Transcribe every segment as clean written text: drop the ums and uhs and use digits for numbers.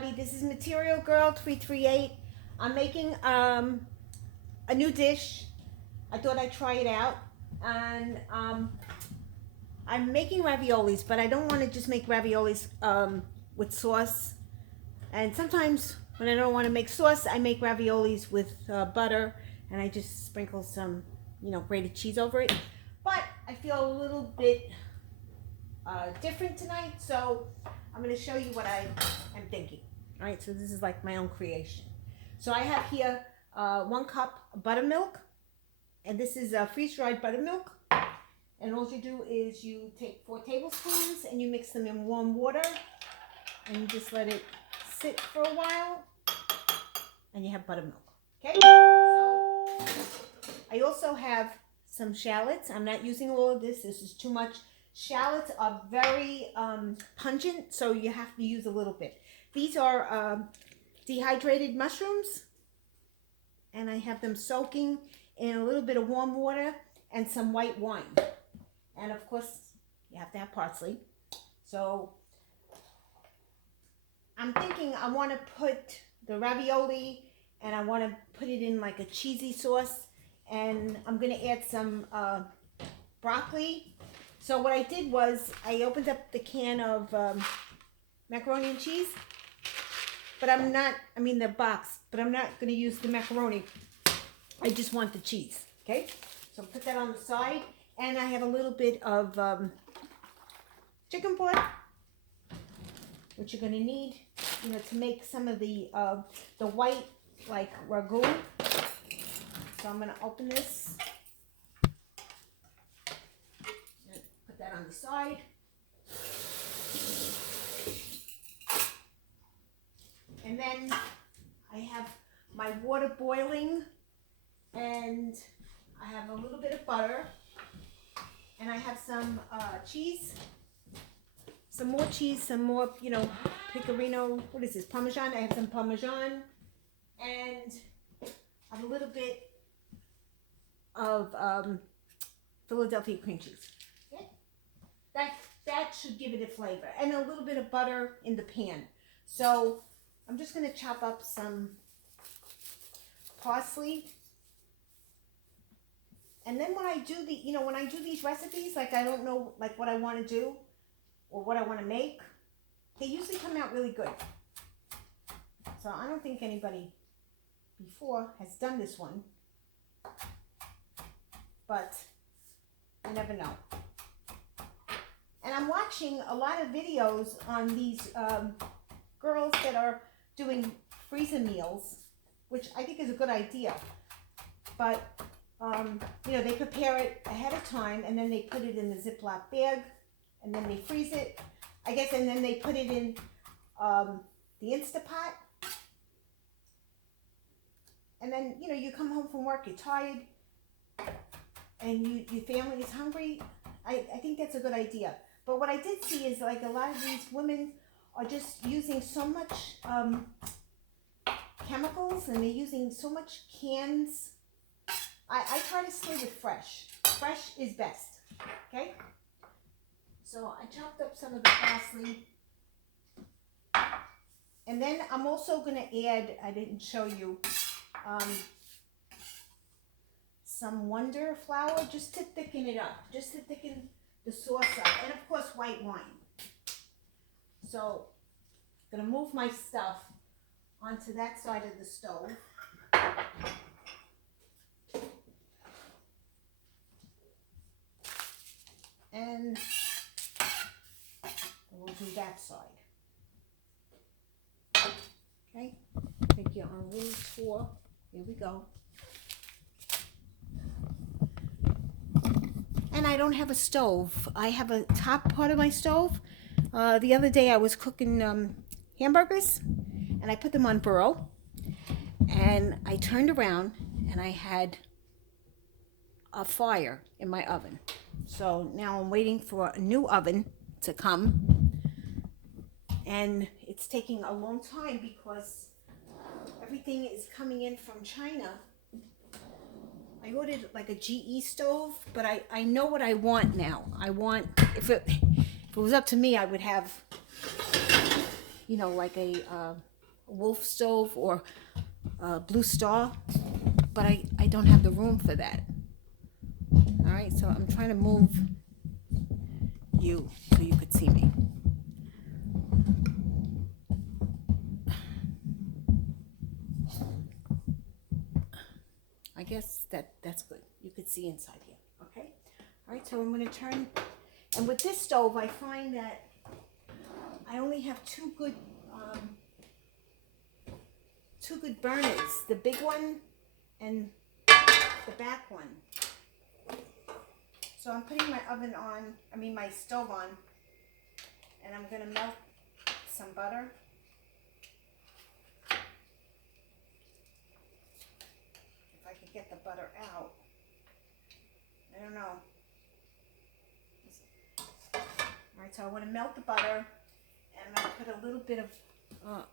This is Material Girl 338. I'm making a new dish. I thought I'd try it out, and I'm making raviolis, but I don't want to just make raviolis with sauce. And sometimes when I don't want to make sauce, I make raviolis with butter, and I just sprinkle some, grated cheese over it. But I feel a little bit different tonight, so I'm going to show you what I am thinking. All right, so this is like my own creation. So I have here 1 cup buttermilk, and this is freeze-dried buttermilk. And all you do is you take 4 tablespoons and you mix them in warm water, and you just let it sit for a while, and you have buttermilk. Okay. So I also have some shallots. I'm not using all of this. This is too much. Shallots are very pungent, so you have to use a little bit. These are dehydrated mushrooms, and I have them soaking in a little bit of warm water and some white wine. And of course, you have to have parsley. So I'm thinking I want to put the ravioli, and I want to put it in like a cheesy sauce, and I'm going to add some broccoli. So what I did was I opened up the can of macaroni and cheese, but the box, but I'm not going to use the macaroni. I just want the cheese, okay? So put that on the side, and I have a little bit of chicken broth, which you're going to need, to make some of the white, like ragu. So I'm going to open this. Put that on the side. And then I have my water boiling, and I have a little bit of butter, and I have some cheese, some more cheese, some more, pecorino, what is this, Parmesan? I have some Parmesan, and I have a little bit of Philadelphia cream cheese. Okay? That should give it a flavor, and a little bit of butter in the pan. So I'm just going to chop up some parsley. And then when I do when I do these recipes, like I don't know like what I want to do or what I want to make, they usually come out really good. So I don't think anybody before has done this one, but you never know. And I'm watching a lot of videos on these girls that are doing freezer meals, which I think is a good idea. But they prepare it ahead of time, and then they put it in the Ziploc bag, and then they freeze it, I guess, and then they put it in the Instapot. And then, you come home from work, you're tired, and your family is hungry. I think that's a good idea. But what I did see is like a lot of these women are just using so much chemicals, and they're using so much cans. I try to stay with fresh. Fresh is best, okay? So I chopped up some of the parsley. And then I'm also going to add, I didn't show you, some Wonder flour just to thicken it up, just to thicken the sauce up. And of course, white wine. So I'm going to move my stuff onto that side of the stove. And we'll do that side. Okay, take your on room 4. Here we go. And I don't have a stove. I have a top part of my stove. The other day I was cooking hamburgers, and I put them on burro, and I turned around and I had a fire in my oven. So now I'm waiting for a new oven to come, and it's taking a long time because everything is coming in from China. I ordered like a GE stove, but I know what I want now. I want, if it was up to me, I would have, you know, like a wolf stove or a Blue Star, but I don't have the room for that. All right, so I'm trying to move you so you could see me. I guess that's good. You could see inside here, okay? All right, so I'm going to turn, and with this stove, I find that I only have two good burners, the big one and the back one. So I'm putting my my stove on, and I'm going to melt some butter. If I could get the butter out. I don't know. All right, so I want to melt the butter, and I'm going to put a little bit of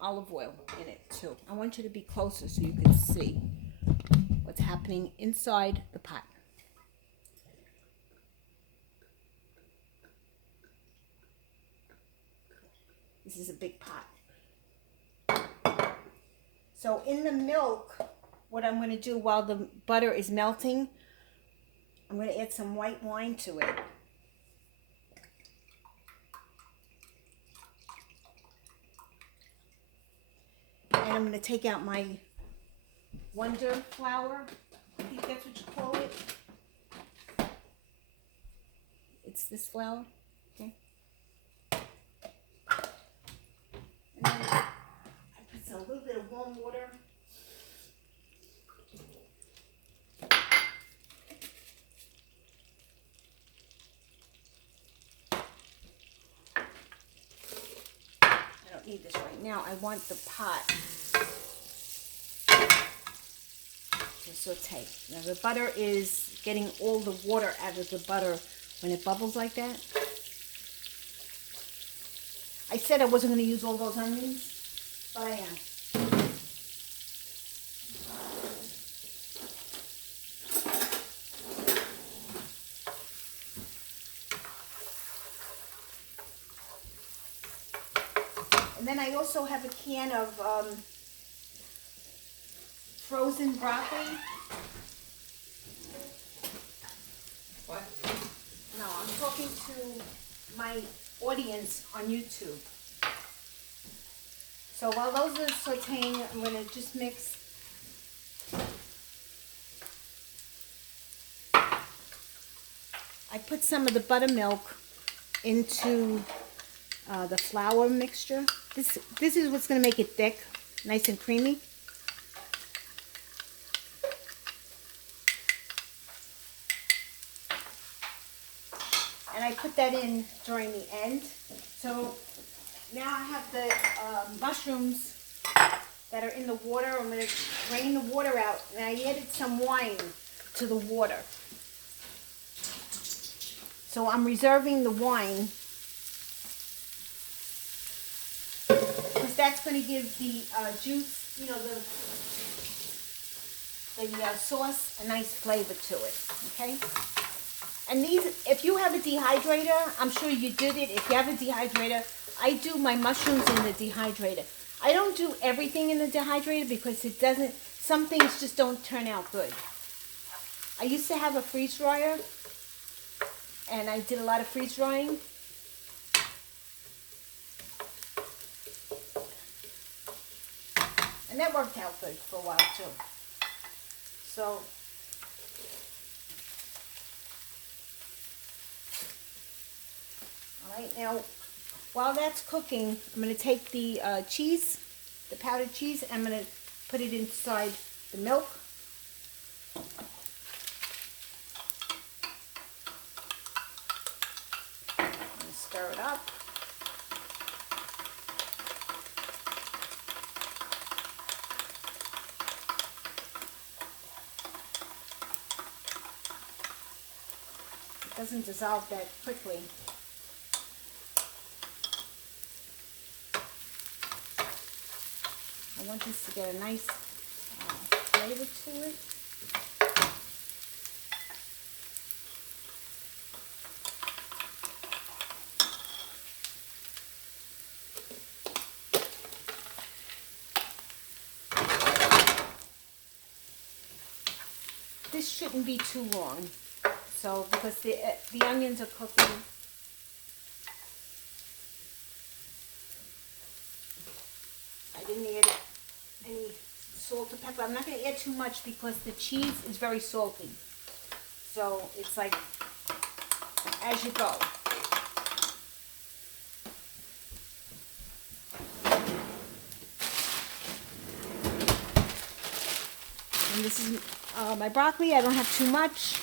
olive oil in it too. I want you to be closer so you can see what's happening inside the pot. This is a big pot. So in the milk, what I'm going to do while the butter is melting, I'm going to add some white wine to it. And I'm going to take out my Wonder flour. I think that's what you call it. It's this flour. Okay. And then I put a little bit of warm water. I don't need this right now. I want the pot to saute. Now the butter is getting all the water out of the butter when it bubbles like that. I said I wasn't going to use all those onions, but I am. And then I also have a can of frozen broccoli. What? No, I'm talking to my audience on YouTube. So while those are sauteing, I'm going to just mix. I put some of the buttermilk into the flour mixture. This is what's going to make it thick, nice and creamy. And I put that in during the end. So now I have the mushrooms that are in the water. I'm going to drain the water out. And I added some wine to the water. So I'm reserving the wine because that's going to give the juice, you know, the sauce a nice flavor to it, okay? And these, if you have a dehydrator, I'm sure you did it. If you have a dehydrator, I do my mushrooms in the dehydrator. I don't do everything in the dehydrator because it doesn't, some things just don't turn out good. I used to have a freeze dryer, and I did a lot of freeze drying. And that worked out good for a while too. So, alright, now while that's cooking, I'm going to take the cheese, the powdered cheese, and I'm going to put it inside the milk. And stir it up. It doesn't dissolve that quickly. I want this to get a nice flavor to it. this shouldn't be too long. So, because the onions are cooking. I didn't add any salt or pepper. I'm not going to add too much because the cheese is very salty. So, it's like as you go. And this is my broccoli. I don't have too much.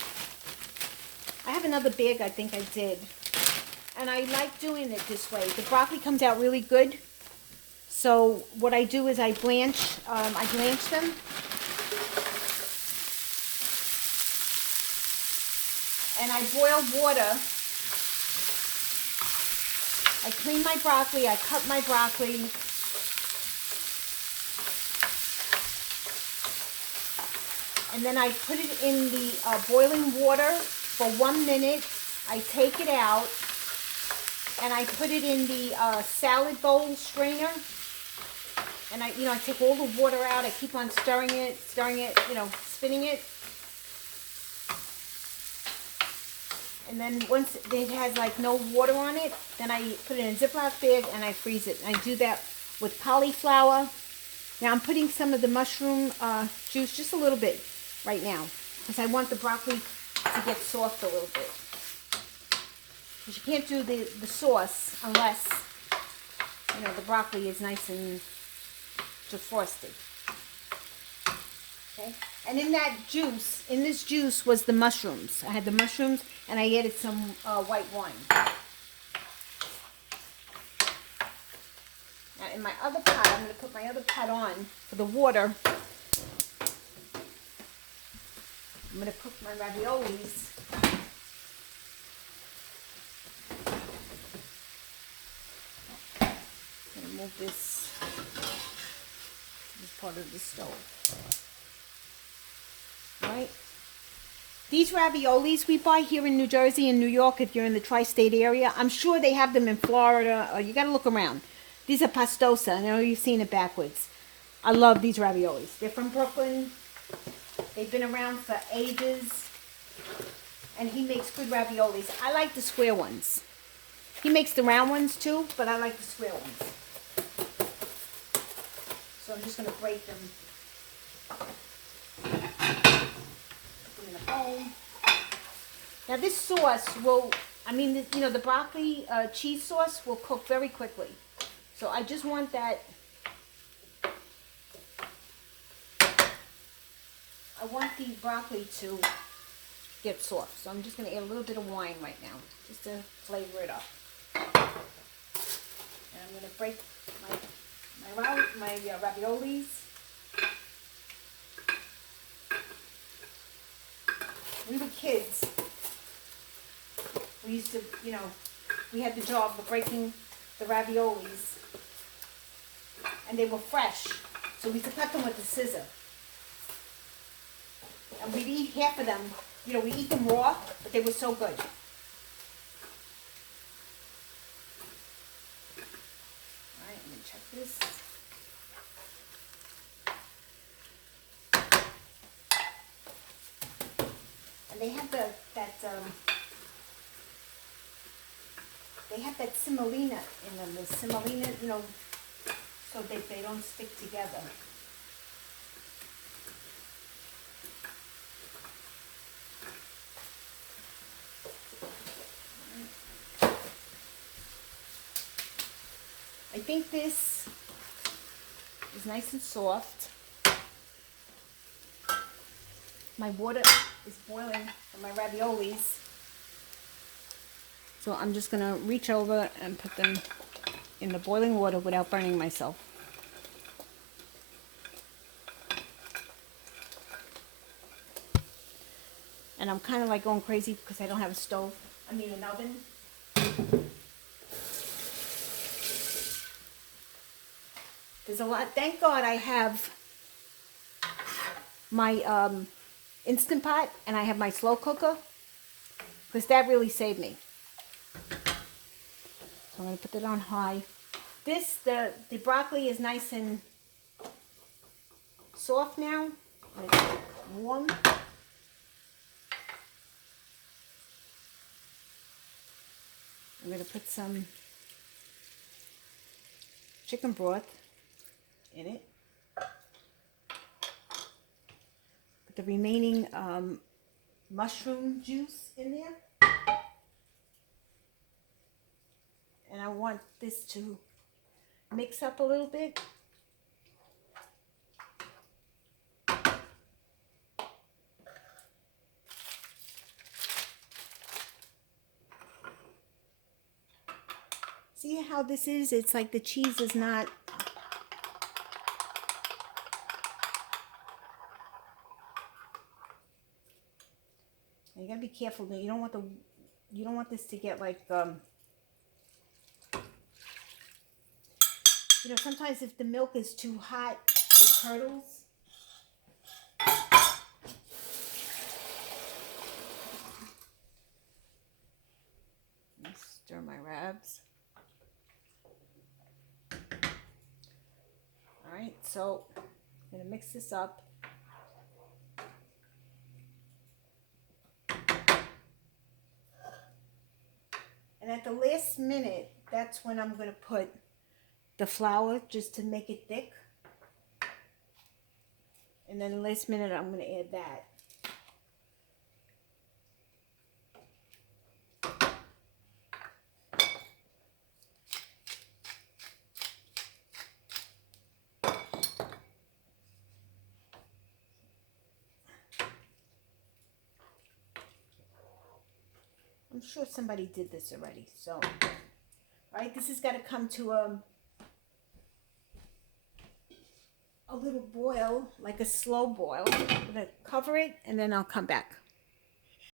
I have another bag, I think I did. And I like doing it this way. The broccoli comes out really good. So what I do is I blanch them. And I boil water. I clean my broccoli. I cut my broccoli. And then I put it in the boiling water for 1 minute. I take it out. And I put it in the salad bowl strainer. And I take all the water out. I keep on stirring it, spinning it. And then once it has like no water on it, then I put it in a Ziploc bag and I freeze it. And I do that with cauliflower. Now I'm putting some of the mushroom juice, just a little bit right now, because I want the broccoli to get soft a little bit. Because you can't do the sauce unless, the broccoli is nice and defrosted. Okay? And in this juice was the mushrooms. I had the mushrooms and I added some white wine. Now in my other pot, I'm going to put my other pot on for the water. I'm going to cook my raviolis. I'm going to move this part of the stove. Right? These raviolis we buy here in New Jersey and New York, if you're in the tri-state area, I'm sure they have them in Florida. You got to look around. These are pastosa. I know you've seen it backwards. I love these raviolis. They're from Brooklyn. They've been around for ages. And he makes good raviolis. I like the square ones. He makes the round ones too, but I like the square ones. So I'm just going to break them. Put them in a bowl. Now this sauce will, the broccoli cheese sauce will cook very quickly. So I just want that, I want the broccoli to get soft. So I'm just going to add a little bit of wine right now, just to flavor it up. And I'm going to break my raviolis. We were kids. We used to, we had the job of breaking the raviolis. And they were fresh. So we used to cut them with a scissor. And we'd eat half of them. We eat them raw, but they were so good. Alright, I'm going to check this. And they have that semolina in them. The semolina, so they don't stick together. I think this is nice and soft. My water is boiling for my raviolis. So I'm just going to reach over and put them in the boiling water without burning myself. And I'm kind of like going crazy because I don't have an oven. There's a lot. Thank God I have my Instant Pot and I have my slow cooker, because that really saved me. So I'm going to put that on high. The broccoli is nice and soft now. It's warm. I'm going to put some chicken broth in it. Put the remaining mushroom juice in there. And I want this to mix up a little bit. See how this is? It's like the cheese is not... And you gotta be careful. You don't want this to get like you know, sometimes if the milk is too hot, it curdles. Let me stir my rabs. All right, so I'm gonna mix this up. And at the last minute, that's when I'm gonna put the flour just to make it thick. And then the last minute, I'm gonna add that. I'm sure somebody did this already, so. All right, this has got to come to a little boil, like a slow boil. I'm gonna cover it and then I'll come back.